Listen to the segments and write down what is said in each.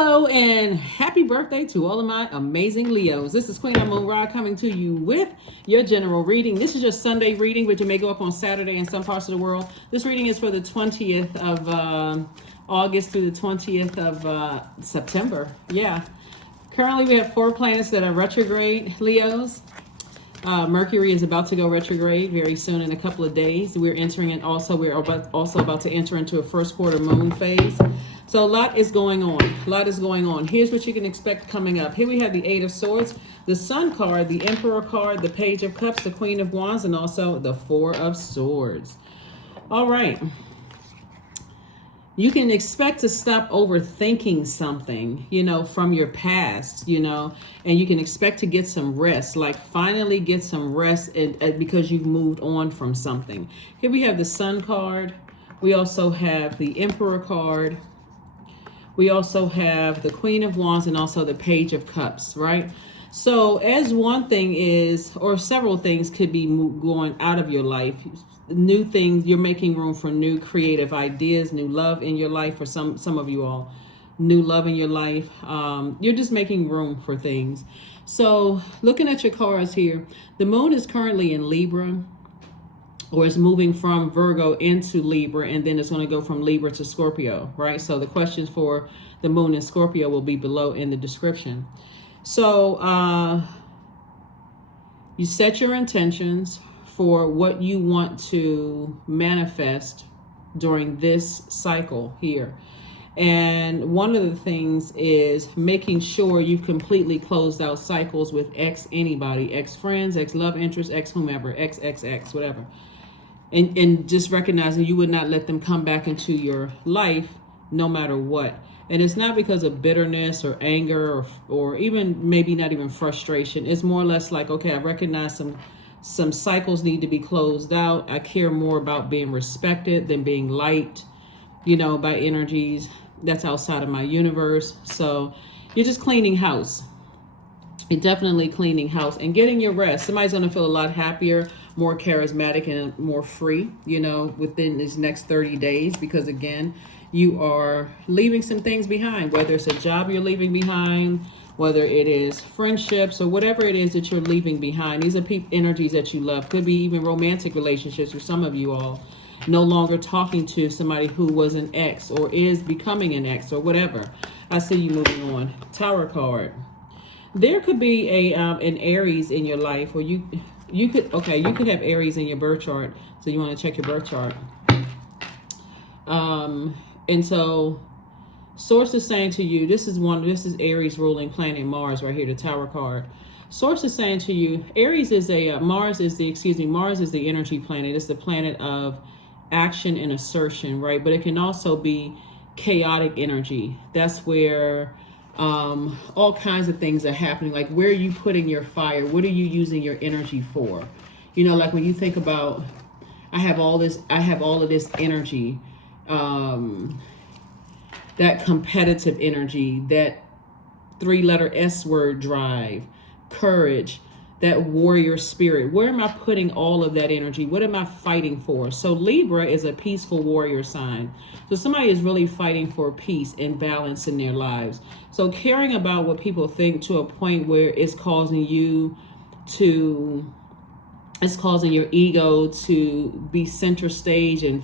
Hello and happy birthday to all of my amazing Leos. This is Queen Amun Ra coming to you with your general reading. This is your Sunday reading, but you may go up on Saturday in some parts of the world. This reading is for the 20th of August through the 20th of September. Yeah. Currently we have 4 planets that are retrograde, Leos. Mercury is about to go retrograde very soon in a couple of days. We're also about to enter into a first quarter moon phase. So a lot is going on. Here's what you can expect coming up. Here we have the 8 of Swords, the Sun card, the Emperor card, the Page of Cups, the Queen of Wands, and also the 4 of Swords. All right. You can expect to stop overthinking something, from your past, and you can expect to get some rest, like finally get some rest because you've moved on from something. Here we have the Sun card. We also have the Emperor card. We also have the Queen of Wands and also the Page of Cups, right? So as one thing is, or several things could be going out of your life, new things, you're making room for new creative ideas, new love in your life, for some of you all, new love in your life. You're just making room for things. So looking at your cards here, the moon is currently in Libra, or it's moving from Virgo into Libra, and then it's going to go from Libra to Scorpio, right? So the questions for the moon in Scorpio will be below in the description. So you set your intentions for what you want to manifest during this cycle here. And one of the things is making sure you've completely closed out cycles with anybody, ex-friends, ex-love interest, ex-whomever, ex, whatever. And just recognizing you would not let them come back into your life no matter what. And it's not because of bitterness or anger or even maybe not even frustration. It's more or less like, okay, I recognize some cycles need to be closed out. I care more about being respected than being liked, by energies that's outside of my universe. So you're just cleaning house. You're definitely cleaning house and getting your rest. Somebody's going to feel a lot happier, more charismatic, and more free, within these next 30 days. Because again, you are leaving some things behind, whether it's a job you're leaving behind, whether it is friendships or whatever it is that you're leaving behind. These are energies that you love. Could be even romantic relationships for some of you all. No longer talking to somebody who was an ex or is becoming an ex or whatever. I see you moving on. Tower card. There could be an Aries in your life, or you could have Aries in your birth chart. So you want to check your birth chart. And so Source is saying to you, this is Aries ruling planet Mars right here, the Tower card. Source is saying to you, Aries is Mars is the energy planet. It's the planet of action and assertion, right? But it can also be chaotic energy. That's where all kinds of things are happening. Like, where are you putting your fire? What are you using your energy for? Like when you think about, I have all of this energy, that competitive energy, that 3-letter S word drive, courage, that warrior spirit. Where am I putting all of that energy? What am I fighting for? So Libra is a peaceful warrior sign. So somebody is really fighting for peace and balance in their lives. So caring about what people think to a point where it's causing your ego to be center stage and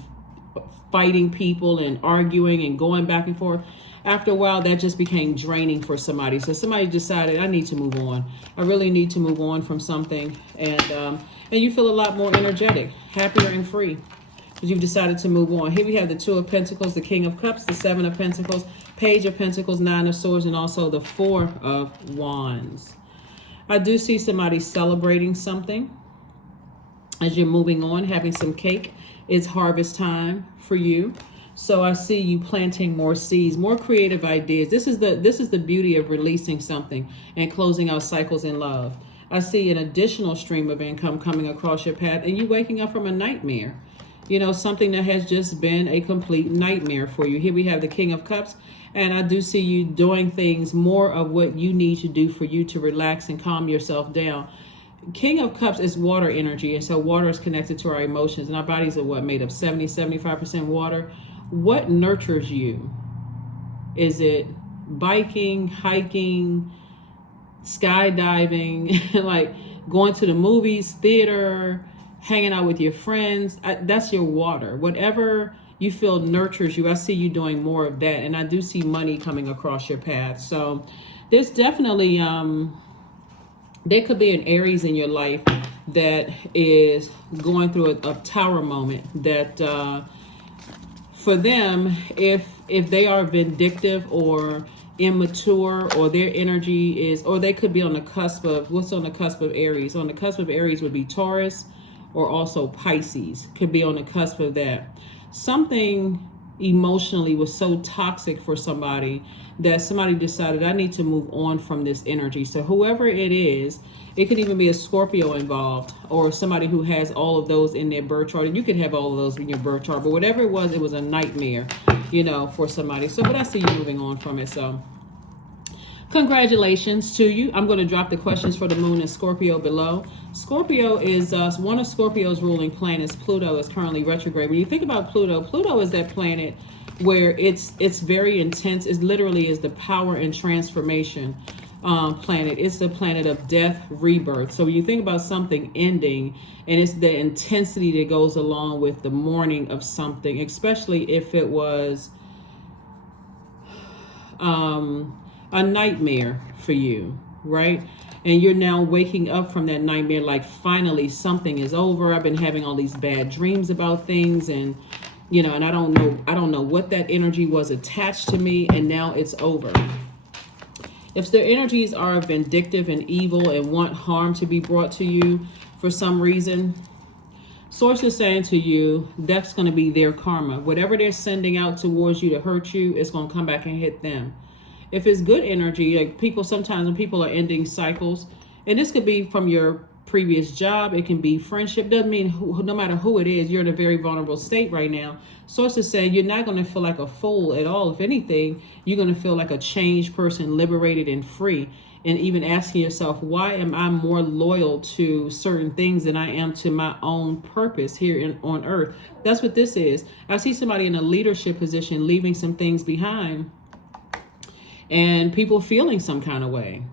fighting people and arguing and going back and forth. After a while, that just became draining for somebody. So somebody decided, I need to move on. I really need to move on from something. And you feel a lot more energetic, happier and free, because you've decided to move on. Here we have the 2 of Pentacles, the King of Cups, the 7 of Pentacles, Page of Pentacles, 9 of Swords, and also the 4 of Wands. I do see somebody celebrating something as you're moving on, having some cake. It's harvest time for you. So I see you planting more seeds, more creative ideas. This is the beauty of releasing something and closing out cycles in love. I see an additional stream of income coming across your path, and you waking up from a nightmare. Something that has just been a complete nightmare for you. Here we have the King of Cups, and I do see you doing things, more of what you need to do for you to relax and calm yourself down. King of Cups is water energy, and so water is connected to our emotions, and our bodies are made of 75% water. What nurtures you? Is it biking, hiking, skydiving, like going to the movies, theater, hanging out with your friends. That's your water. Whatever you feel nurtures you, I see you doing more of that. And I do see money coming across your path. So there's definitely, there could be an Aries in your life that is going through a tower moment that, for them, if they are vindictive or immature, or their energy is, or they could be on the cusp of, what's on the cusp of Aries? On the cusp of Aries would be Taurus, or also Pisces could be on the cusp of that. Something emotionally was so toxic for somebody that somebody decided, I need to move on from this energy. So whoever it is, it could even be a Scorpio involved, or somebody who has all of those in their birth chart. And you could have all of those in your birth chart, but whatever it was a nightmare, for somebody. So, but I see you moving on from it. So congratulations to you. I'm going to drop the questions for the moon in Scorpio below. Scorpio is one of Scorpio's ruling planets. Pluto is currently retrograde. When you think about Pluto, Pluto is that planet where it's very intense. It literally is the power and transformation planet. It's the planet of death, rebirth. So when you think about something ending, and it's the intensity that goes along with the mourning of something, especially if it was a nightmare for you, right? And you're now waking up from that nightmare like, finally something is over. I've been having all these bad dreams about things, and and I don't know what that energy was attached to me, and now it's over. If their energies are vindictive and evil and want harm to be brought to you for some reason, Source is saying to you, that's going to be their karma. Whatever they're sending out towards you to hurt you, it's going to come back and hit them. If it's good energy, like sometimes when people are ending cycles, and this could be from your previous job, it can be friendship, doesn't mean no matter who it is, you're in a very vulnerable state right now. Source is saying you're not going to feel like a fool at all. If anything, you're going to feel like a changed person, liberated and free. And even asking yourself, why am I more loyal to certain things than I am to my own purpose here on earth? That's what this is. I see somebody in a leadership position leaving some things behind, and people feeling some kind of way.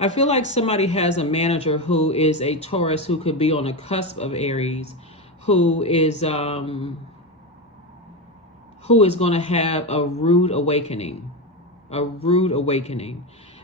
I feel like somebody has a manager who is a Taurus, who could be on the cusp of Aries, who is going to have a rude awakening,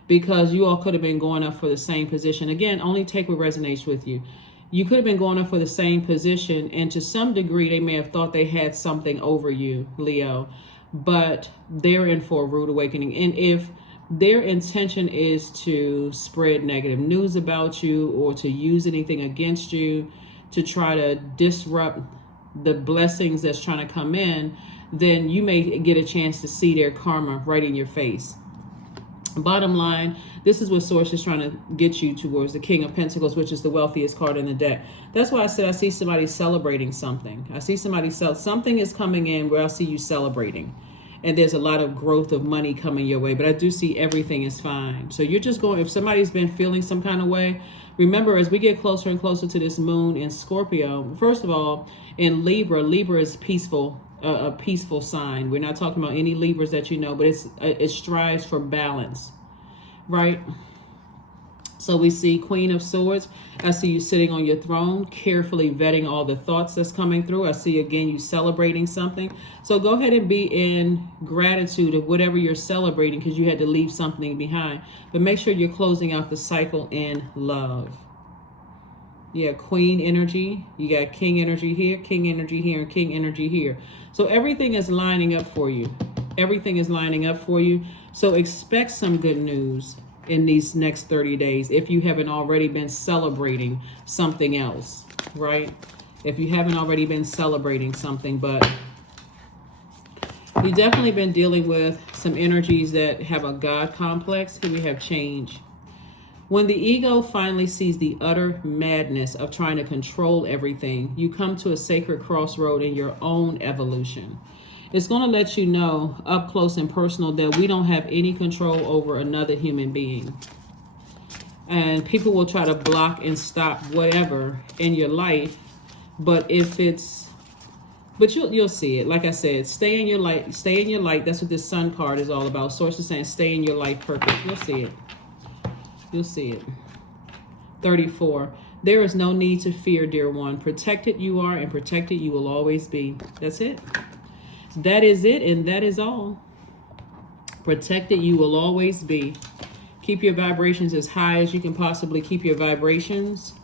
because you all could have been going up for the same position. Again, only take what resonates with you. You could have been going up for the same position, and to some degree, they may have thought they had something over you, Leo, but they're in for a rude awakening. And if their intention is to spread negative news about you, or to use anything against you, to try to disrupt the blessings that's trying to come in, then you may get a chance to see their karma right in your face. Bottom line, this is what Source is trying to get you towards, the King of Pentacles, which is the wealthiest card in the deck. That's why I said I see somebody celebrating something. I see somebody something is coming in where I see you celebrating. And there's a lot of growth of money coming your way. But I do see everything is fine. So you're just going, if somebody's been feeling some kind of way, remember, as we get closer and closer to this moon in Scorpio, first of all, in Libra is peaceful. A peaceful sign. We're not talking about any Libras that you know, but it strives for balance, right? So we see Queen of Swords. I see you sitting on your throne, carefully vetting all the thoughts that's coming through. I see again you celebrating something. So go ahead and be in gratitude of whatever you're celebrating, because you had to leave something behind. But make sure you're closing out the cycle in love. Yeah, Queen energy. You got King energy here, King energy here, and King energy here. So everything is lining up for you. Everything is lining up for you. So expect some good news in these next 30 days if you haven't already been celebrating something else, right? If you haven't already been celebrating something, but you've definitely been dealing with some energies that have a God complex. Here we have change. When the ego finally sees the utter madness of trying to control everything, you come to a sacred crossroad in your own evolution. It's going to let you know up close and personal that we don't have any control over another human being. And people will try to block and stop whatever in your life. But if it's But you'll see it. Like I said, stay in your light. Stay in your light. That's what this sun card is all about. Source is saying stay in your light purpose. You'll see it. You'll see it. 34. There is no need to fear, dear one. Protected you are, and protected you will always be. That's it. That is it, and that is all. Protected you will always be. Keep your vibrations as high as you can possibly keep your vibrations.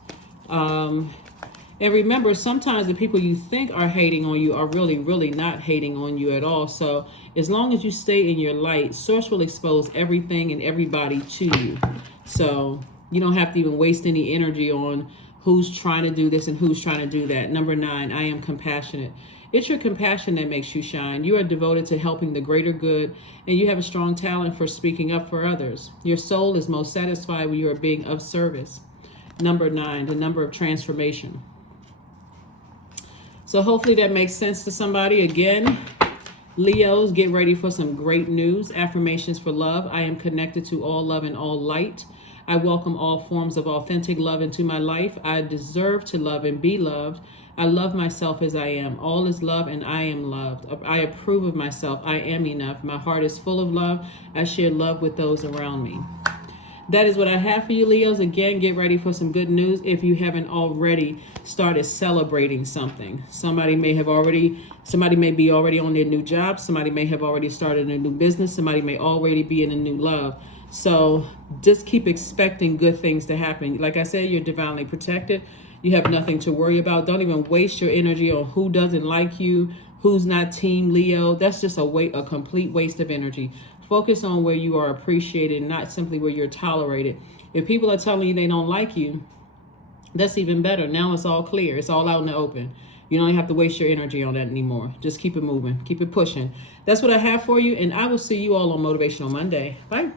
And remember, sometimes the people you think are hating on you are really, really not hating on you at all. So as long as you stay in your light, Source will expose everything and everybody to you. So you don't have to even waste any energy on who's trying to do this and who's trying to do that. Number 9, I am compassionate. It's your compassion that makes you shine. You are devoted to helping the greater good, and you have a strong talent for speaking up for others. Your soul is most satisfied when you are being of service. Number 9, the number of transformation. So hopefully that makes sense to somebody. Again, Leos, get ready for some great news. Affirmations for love. I am connected to all love and all light. I welcome all forms of authentic love into my life. I deserve to love and be loved. I love myself as I am. All is love and I am loved. I approve of myself. I am enough. My heart is full of love. I share love with those around me. That is what I have for you, Leos. Again, get ready for some good news if you haven't already started celebrating something. Somebody may be already on their new job. Somebody may have already started a new business. Somebody may already be in a new love. So just keep expecting good things to happen. Like I said, you're divinely protected. You have nothing to worry about. Don't even waste your energy on who doesn't like you, who's not team Leo. That's just a complete waste of energy. Focus on where you are appreciated, not simply where you're tolerated. If people are telling you they don't like you, that's even better. Now it's all clear. It's all out in the open. You don't have to waste your energy on that anymore. Just keep it moving. Keep it pushing. That's what I have for you, and I will see you all on Motivational Monday. Bye.